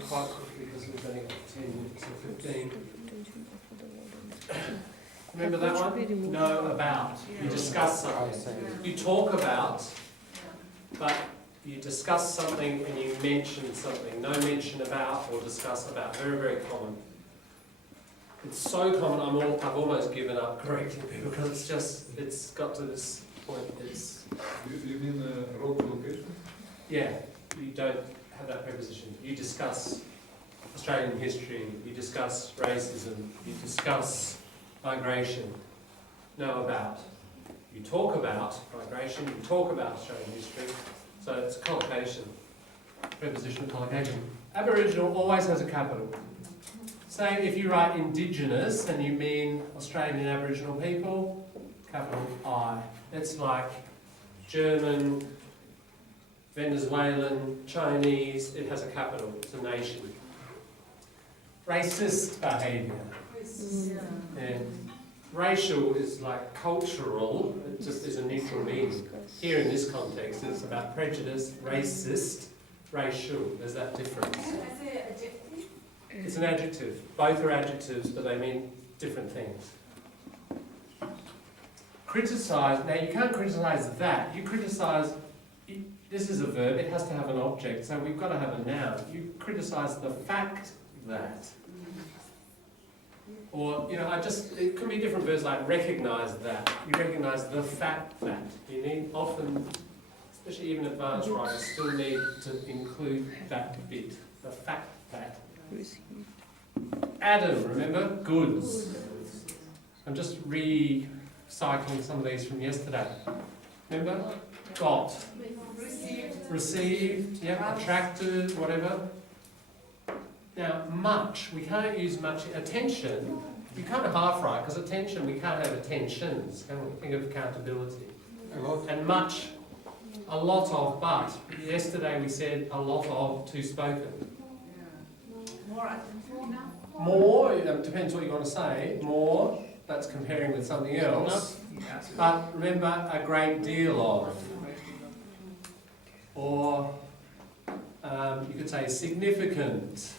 quite quickly because we've only got 10 minutes or 15. Remember that one? Know about. You discuss something. You talk about, but you discuss something and you mention something. No mention about or discuss about. Very, very common. It's so common, I've almost given up correcting people because it's got to this point. You mean road location? Yeah, you don't have that preposition. You discuss Australian history, you discuss racism, you discuss migration. Know about. You talk about migration, you talk about Australian history. So it's collocation, prepositional collocation. Aboriginal always has a capital. Say if you write Indigenous and you mean Australian Aboriginal people, capital I. It's like German, Venezuelan, Chinese, it has a capital, it's a nation. Racist behaviour. Yeah. Racial is like cultural, it just is a neutral meaning. Here in this context, it's about prejudice, racist, racial. There's that difference. It's an adjective. Both are adjectives, but they mean different things. Criticise, now you can't criticise that. You criticise, this is a verb, it has to have an object, so we've got to have a noun. You criticise the fact that. Or, it could be different verbs like recognise that. You recognise the fact that. You need often, especially even advanced writers, still need to include that bit. The fact that. Adam, remember? Goods. I'm just recycling some of these from yesterday. Remember? Got. Received, yeah, attracted, whatever. Now, much, we can't use much. Attention, you kind of half right, because attention, we can't have attentions, can we? Think of accountability. And much, a lot of, but. Yesterday we said a lot of, too spoken. More, depends what you want to say. More, that's comparing with something else. But remember, a great deal of. Or, you could say significant.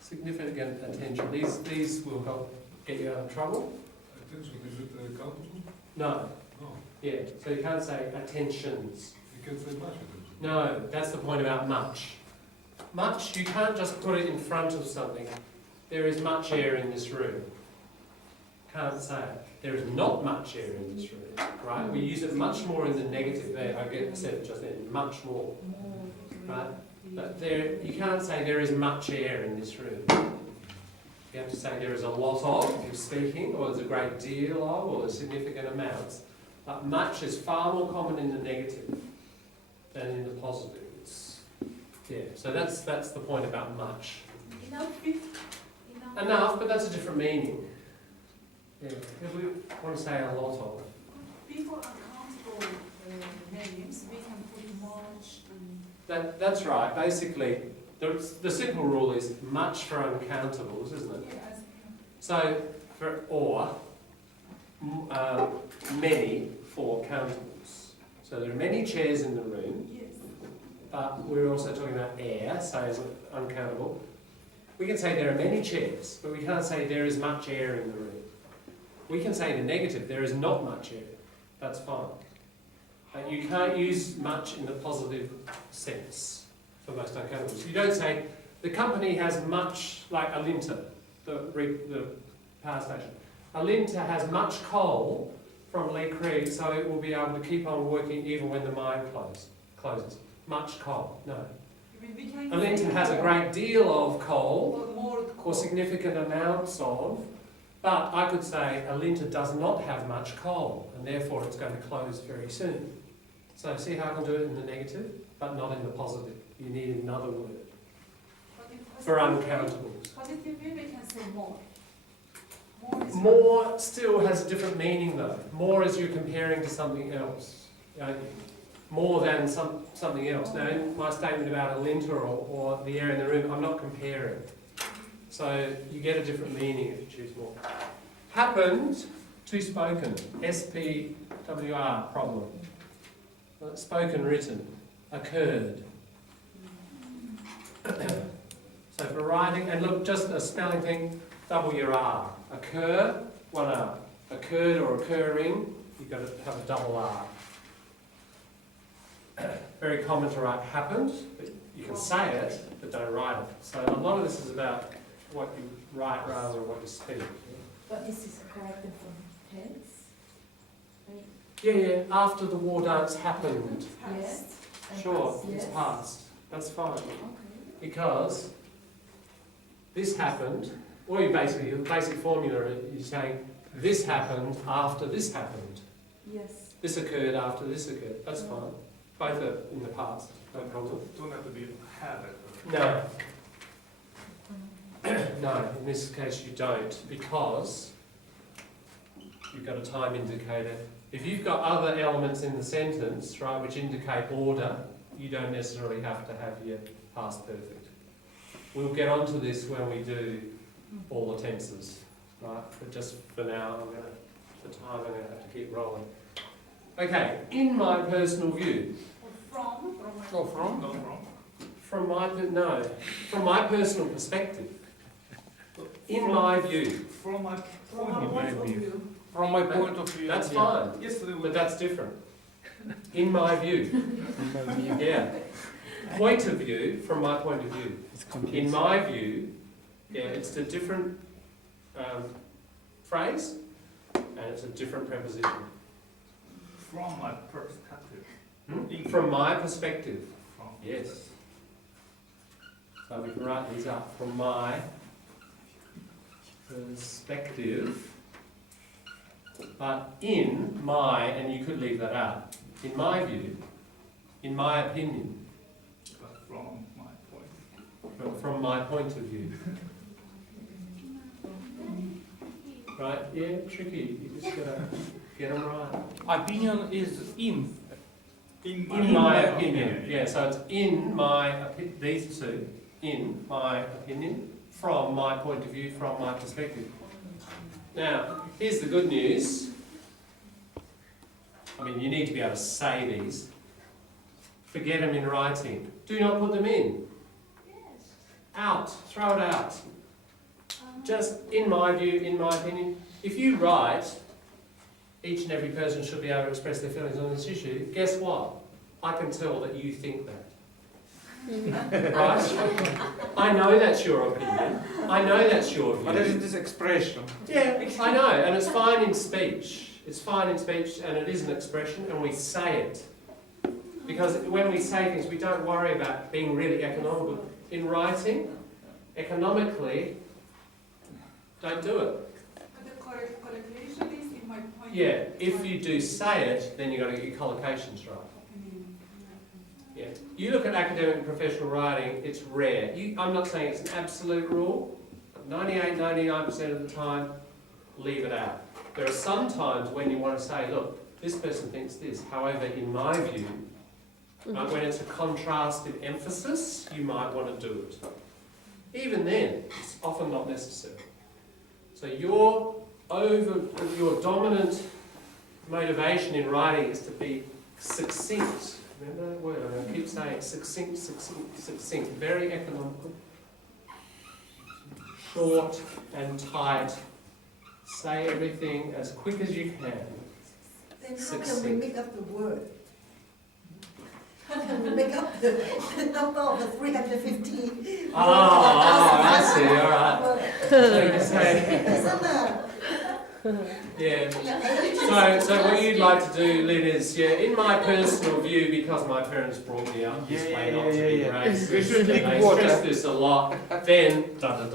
Significant attention. These will help get you out of trouble. Attention, is it countable? No. No. Yeah, so you can't say attentions. You can say much attention. No, that's the point about much. Much, you can't just put it in front of something. There is much air in this room. Can't say it. There is not much air in this room, right? We use it much more in the negative there. I said it just then, much more, right? But you can't say there is much air in this room. You have to say there is a lot of, if you're speaking, or there's a great deal of, or there's significant amounts. But much is far more common in the negative than in the positive. So that's the point about much. Enough, but that's a different meaning. Yeah, if we want to say a lot of. Before uncountable names, we can put much. That's right. Basically, the simple rule is much for uncountables, isn't it? Yes. So, many for countables. So there are many chairs in the room, Yes. but we're also talking about air, so is it uncountable? We can say there are many chairs, but we can't say there is much air in the room. We can say the negative, there is not much air. That's fine. But you can't use much in the positive sense for most uncountables. You don't say, the company has much, like Alinta, the power station. Alinta has much coal from Lake Creek, so it will be able to keep on working even when the mine closes. Much coal, no. Alinta has a great deal of coal, or significant amounts of, but I could say Alinta does not have much coal, and therefore it's going to close very soon. So see how I can do it in the negative, but not in the positive. You need another word for uncountables. Positively, we can say more. More still has a different meaning though. More as you're comparing to something else. More than something else. Now in my statement about Alinta or the air in the room, I'm not comparing. So you get a different meaning if you choose more. Happened to spoken. SPWR problem. Spoken, written. Occurred. So for writing, and look, just a spelling thing, double your R. Occur, one R. Occurred or occurring, you've got to have a double R. Very common to write happened, but you can say it, but don't write it. So a lot of this is about what you write rather than what you speak. But this is corrected from tense? Right? Yeah, after the war dance happened. Yes. and Sure, past, it's yes. past. That's fine. Okay. Because this happened, or you basically, the basic formula, you're saying this happened after this happened. Yes. This occurred after this occurred. That's fine. Both are in the past, no problem. Don't have to be a habit. No. No, in this case you don't, because you've got a time indicator. If you've got other elements in the sentence, right, which indicate order, you don't necessarily have to have your past perfect. We'll get onto this when we do all the tenses, right? But just for now, for time, I'm going to have to keep rolling. Okay, in my personal view, from my personal perspective, in my view, From my Point of view. From my point of view. that's yeah. fine, Yesterday but that's different. In my view, yeah. Point of view, from my point of view. In my view, yeah, it's a different phrase, and it's a different preposition. from my perspective. From my perspective, From. yes. So we can write these up. From my perspective, but in my, and you could leave that out, in my view, in my opinion, But from my point. but from my point of view. Right? Yeah, tricky. You just gotta get them right. Opinion is in. In my opinion. Yeah, so it's in my, these two, in my opinion, from my point of view, from my perspective. Now, here's the good news. I mean, you need to be able to say these. Forget them in writing. Do not put them in. Out. Throw it out. Just in my view, in my opinion. If you write, each and every person should be able to express their feelings on this issue, guess what? I can tell that you think that. Right? I know that's your opinion. I know that's your But is view. this expression? Yeah, I know, and it's fine in speech. It's fine in speech, and it is an expression, and we say it. Because when we say things, we don't worry about being really economical. In writing, economically, don't do it. But the collocation is in my point. Yeah, if you do say it, then you've got to get your collocations right. Yeah. You look at academic and professional writing, it's rare. I'm not saying it's an absolute rule, but 98, 99% of the time, leave it out. There are some times when you want to say, look, this person thinks this. However, in my view, when it's a contrasted emphasis, you might want to do it. Even then, it's often not necessary. So your dominant motivation in writing is to be succinct. Remember that word? I'm going to keep saying succinct, succinct, succinct. Very economical. Short and tight. Say everything as quick as you can. Then how can we make up the word? How can we make up the number of the 350? I see, alright. So you can say, Isn't that? yeah. So what you'd like to do, Lynn, is, yeah, in my personal view, because my parents brought me up this way not to be racist, We should they drink water. stress this a lot, then da.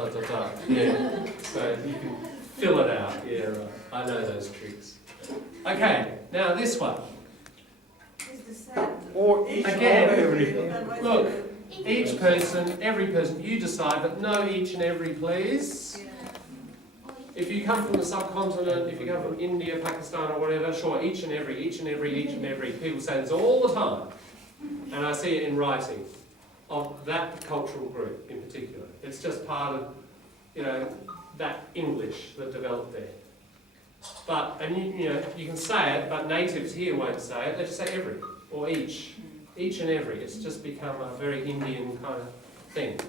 Yeah. So you can fill it out. Yeah, right. I know those tricks. Okay, now this one. It's the same. Or each Again, or every. Look, each person, every person, you decide, but no each and every, please. If you come from the subcontinent, if you come from India, Pakistan or whatever, sure, each and every. People say this all the time. And I see it in writing of that cultural group in particular. It's just part of, that English that developed there. But, and you can say it, but natives here won't say it. They just say every, or each. Each and every. It's just become a very Indian kind of thing.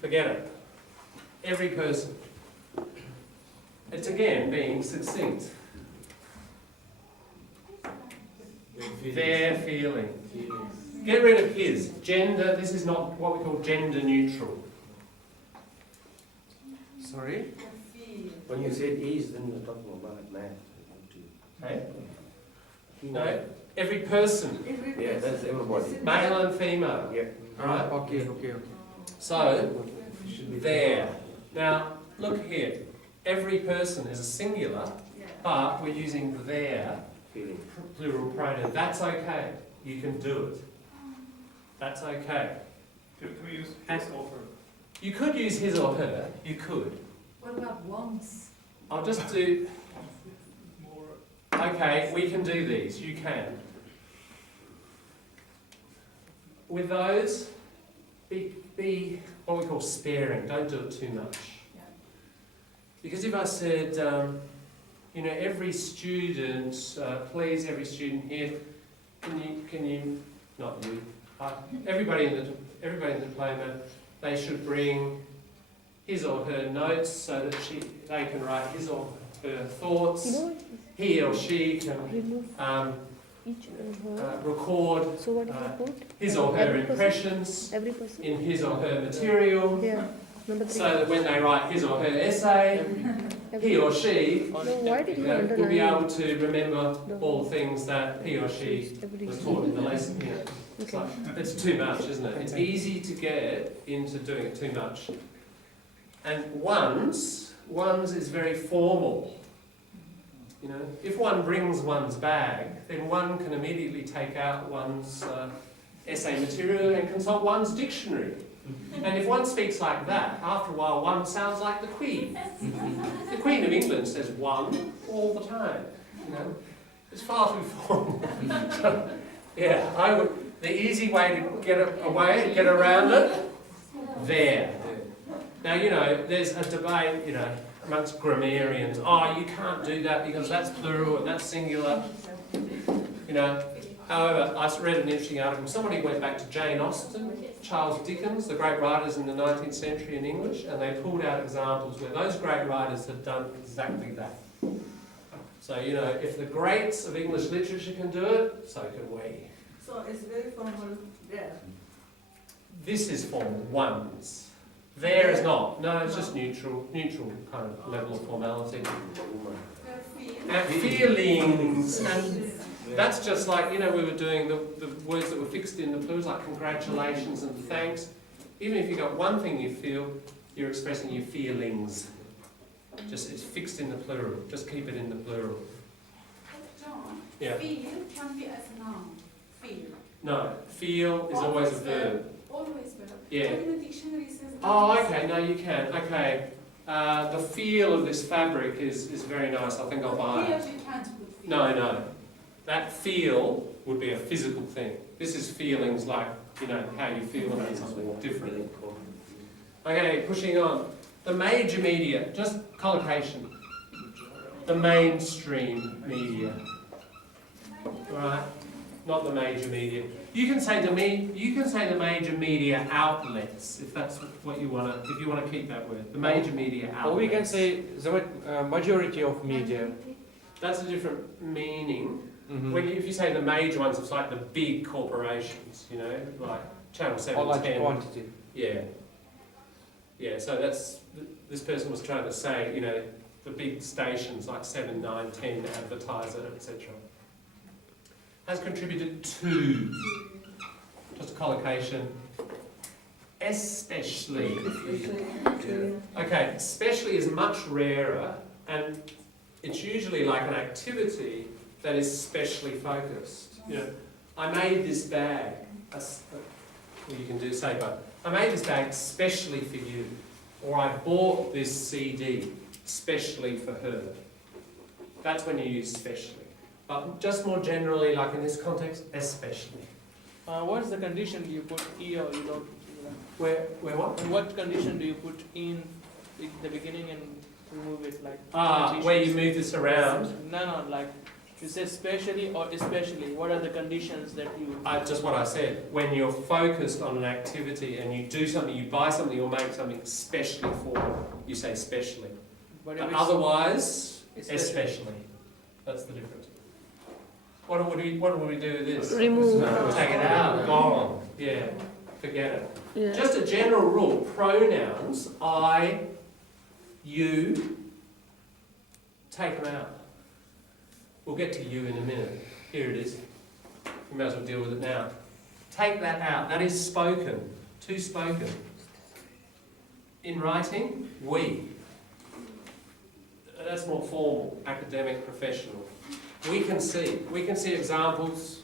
Forget it. Every person. It's again being succinct. Their feeling. Get rid of his. Gender, this is not what we call gender neutral. Sorry? When you said is, then you're talking about man. Okay? No, every person. Yeah, that's everybody. Male and female. Yeah. Alright? Okay. So, there. Now, look here. Every person is a singular, but we're using their Feeling. plural pronoun. That's okay. You can do it. That's okay. Can we use his or her? You could use his or her. You could. What about ones? I'll just do... More. Okay, we can do these. You can. With those, be what we call sparing. Don't do it too much. Yeah. Because if I said, every student, please, every student here, can you, not you, everybody in the diploma, they should bring his or her notes so that they can write his or her thoughts. He or she can record So what do you put? his or her Every person? impressions Every person? in his or her material, Yeah. Number 3. so that when they write his or her essay, he or she No, why did you will underline? be able to remember all the things that he or she Every was taught in the lesson here. It's Okay. like, it's too much, isn't it? It's easy to get into doing it too much. And ones is very formal. If one brings one's bag, then one can immediately take out one's essay material and consult one's dictionary. And if one speaks like that, after a while one sounds like the Queen. The Queen of England says one all the time. It's far too formal. So, the easy way to get around it, there. Now, there's a debate, amongst grammarians. Oh, you can't do that because that's plural and that's singular. However, I read an interesting article. Somebody went back to Jane Austen, Charles Dickens, the great writers in the 19th century in English, and they pulled out examples where those great writers had done exactly that. So, if the greats of English literature can do it, so can we. So it's very formal there. This is formal, ones. There is not. No, it's just neutral kind of level of formality. And feelings, and that's just like, we were doing the words that were fixed in the plurals, like congratulations and thanks. Even if you've got one thing you feel, you're expressing your feelings. Just, it's fixed in the plural. Just keep it in the plural. John, Yeah. feel can be as a noun. Feel. No, feel is always a verb. Always verb. Yeah. But in the dictionary it says Oh, nouns. okay, no, you can. Okay. The feel of this fabric is very nice. I think I'll buy Here it. you can't put feel. No. That feel would be a physical thing. This is feelings like, how you feel about something different. Okay, pushing on. The major media, just collocation. The mainstream media. Right? Not the major media. You can say the major media outlets if that's what you want to. If you want to keep that word, the major media outlets. Or we can say the majority of media. That's a different meaning. Mm-hmm. If you say the major ones, it's like the big corporations. Like Channel 7, Or large 10. quantity. Yeah. So this person was trying to say, the big stations like 7, 9, 10, Advertiser, etc. Has contributed to, just a collocation, especially. Okay, especially is much rarer, and it's usually like an activity that is specially focused. I made this bag. You can do say, but I made this bag specially for you, or I bought this CD specially for her. That's when you use specially. But just more generally, like in this context, especially. What's the condition you put E or you don't? Where what? And what condition do you put in the beginning and remove it, like? Where you move this around. No, like You say specially or especially. What are the conditions that you? Just what I said. When you're focused on an activity and you do something, you buy something or make something specially for it, you say specially. But But if it's otherwise, especially. That's the difference. What do we do with this? Remove. Take it out. Gone. Yeah. Forget it. Yeah. Just a general rule. Pronouns, I, you, take them out. We'll get to you in a minute. Here it is. We might as well deal with it now. Take that out. That is spoken. To spoken. In writing, we. That's more formal, academic, professional. We can see examples,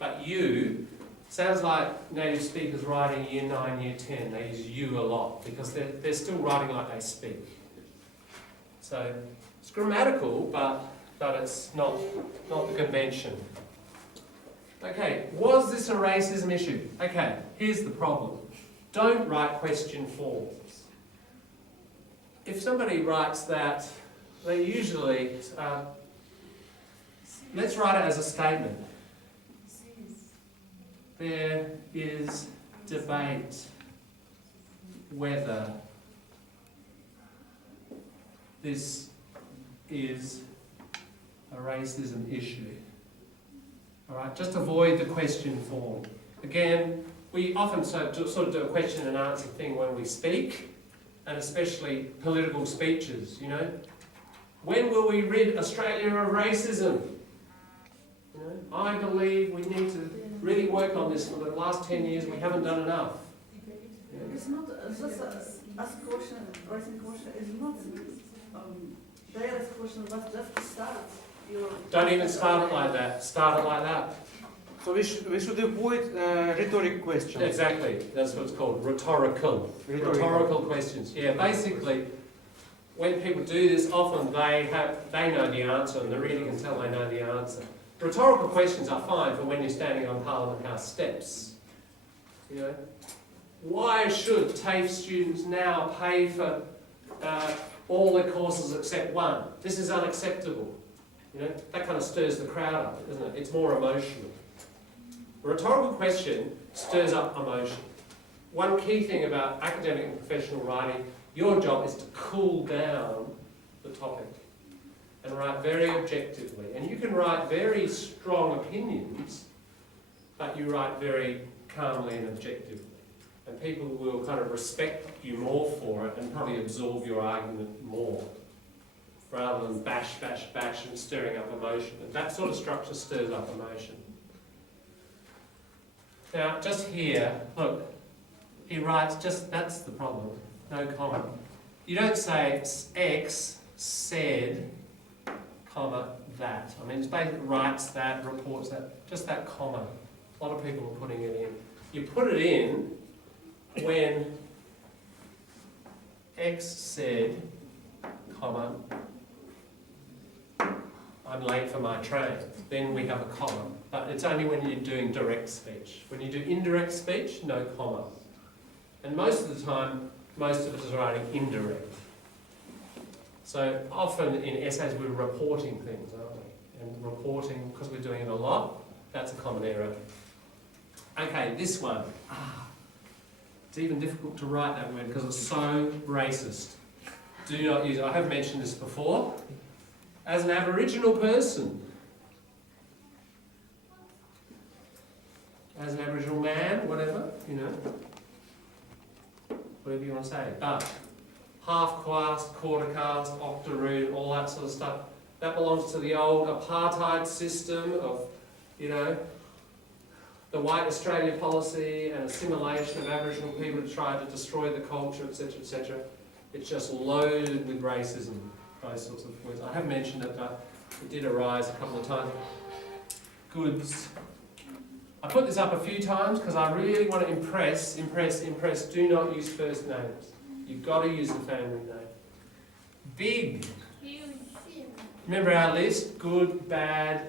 but you sounds like native speakers writing year 9, year 10. They use you a lot because they're still writing like they speak. So it's grammatical, but it's not the convention. Okay, was this a racism issue? Okay, here's the problem. Don't write question forms. If somebody writes that, they usually, let's write it as a statement. There is debate whether this is a racism issue. All right, just avoid the question form. Again, we often sort of do a question and answer thing when we speak, and especially political speeches, you know. When will we rid Australia of racism? You know, I believe we need to really work on this. For the last 10 years, we haven't done enough. Yeah. It's not just ask question, writing question is not direct question, but just to start. Don't even start it like that. Start it like that. So we should avoid rhetoric questions. Exactly. That's what it's called. Rhetorical questions. Yeah, basically, when people do this, often they know the answer, and the reader can tell they know the answer. Rhetorical questions are fine for when you're standing on Parliament House steps. You know, why should TAFE students now pay for all the courses except one? This is unacceptable. You know, that kind of stirs the crowd up, doesn't it? It's more emotional. A rhetorical question stirs up emotion. One key thing about academic and professional writing, your job is to cool down the topic and write very objectively. And you can write very strong opinions, but you write very calmly and objectively. And people will kind of respect you more for it and probably absorb your argument more, rather than bash, bash, bash and stirring up emotion. And that sort of structure stirs up emotion. Now, just here, look, he writes, that's the problem, no comma. You don't say X said, comma, that. I mean, it's basically writes that, reports that, just that comma. A lot of people are putting it in. You put it in when X said, comma, I'm late for my train. Then we have a comma. But it's only when you're doing direct speech. When you do indirect speech, no comma. And most of the time, most of us is writing indirect. So often in essays we're reporting things, aren't we? And reporting, because we're doing it a lot, that's a common error. Okay, this one. It's even difficult to write that word because it's so racist. Do not use it. I have mentioned this before. As an Aboriginal person, as an Aboriginal man, whatever, you know, whatever you want to say. But half caste, quarter caste, octoroon, all that sort of stuff, that belongs to the old apartheid system of, you know, the white Australia policy and assimilation of Aboriginal people to try to destroy the culture, etc., etc. It's just loaded with racism, those sorts of words. I have mentioned it, but it did arise a couple of times. Goods. I put this up a few times because I really want to impress. Do not use first names. You've got to use the family name. Big. Remember our list? Good, bad,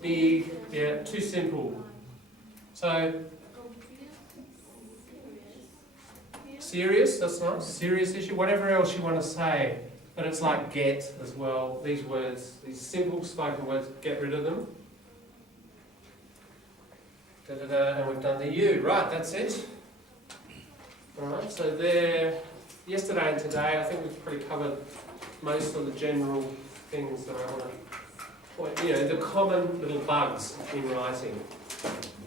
big. Yeah, too simple. So, serious, that's not serious issue. Whatever else you want to say. But it's like get as well. These words, these simple spoken words, get rid of them. Da-da-da, and we've done the you. Right, that's it. Alright, so there, yesterday and today, I think we've pretty covered most of the general things that I want to point, you know, the common little bugs in writing.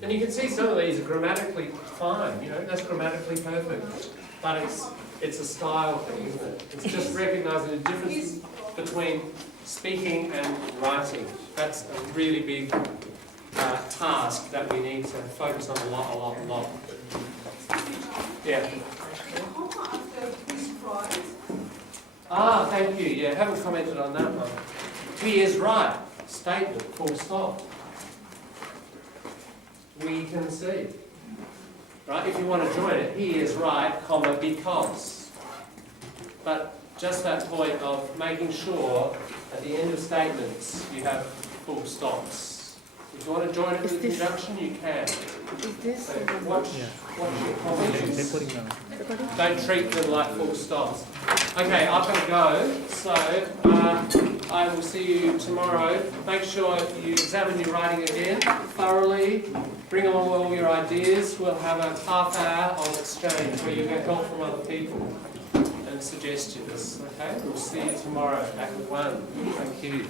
And you can see some of these are grammatically fine, you know, that's grammatically perfect. But it's a style thing, isn't it? It's just recognising the difference between speaking and writing. That's a really big task that we need to focus on a lot. Yeah. Comma after destroyed. Ah, thank you. Yeah, haven't commented on that one. He is right. Statement, full stop. We can see. Right, if you want to join it, he is right, comma, because. But just that point of making sure at the end of statements you have full stops. If you want to join it with a conjunction, you can. Is this So watch your comments. Don't treat them like full stops. Okay, I've got to go. So I will see you tomorrow. Make sure you examine your writing again thoroughly. Bring along all your ideas. We'll have a half hour of exchange where you get help from other people and suggestions. Okay, we'll see you tomorrow at 1. Thank you.